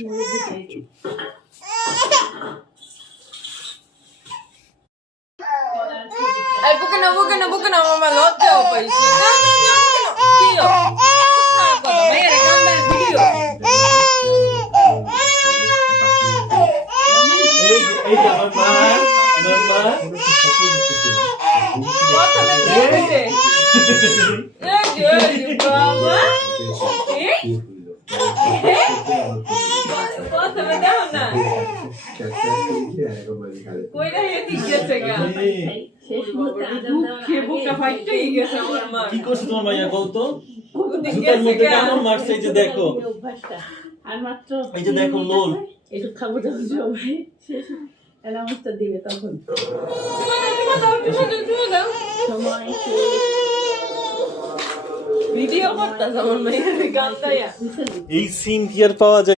Ay, buka na mama lojja paise. Kiyo. Mere gambar video. এই যে আমার মা কথা না দেখে। এই বাবা। কথা না দাও না। কইরা হেতি গেছে গা। বুকটা ফাইটে গেছে আমার মা। কি করছ তোমার মাইয়া বলতো বুকটা জুতার গেছে মধ্যে গা। কেমন মারছে এই যে দেখো আর মাত্র এই যে দেখো লোল একটু খাবো যখন সবাই শেষ অ্যালাউন্সটা দিবে তখন চুমা দাও। সময় ভিডিও করতাছ আমার মেয়ের গান দাইয়া। এই সিন কি আর পাওয়া যায়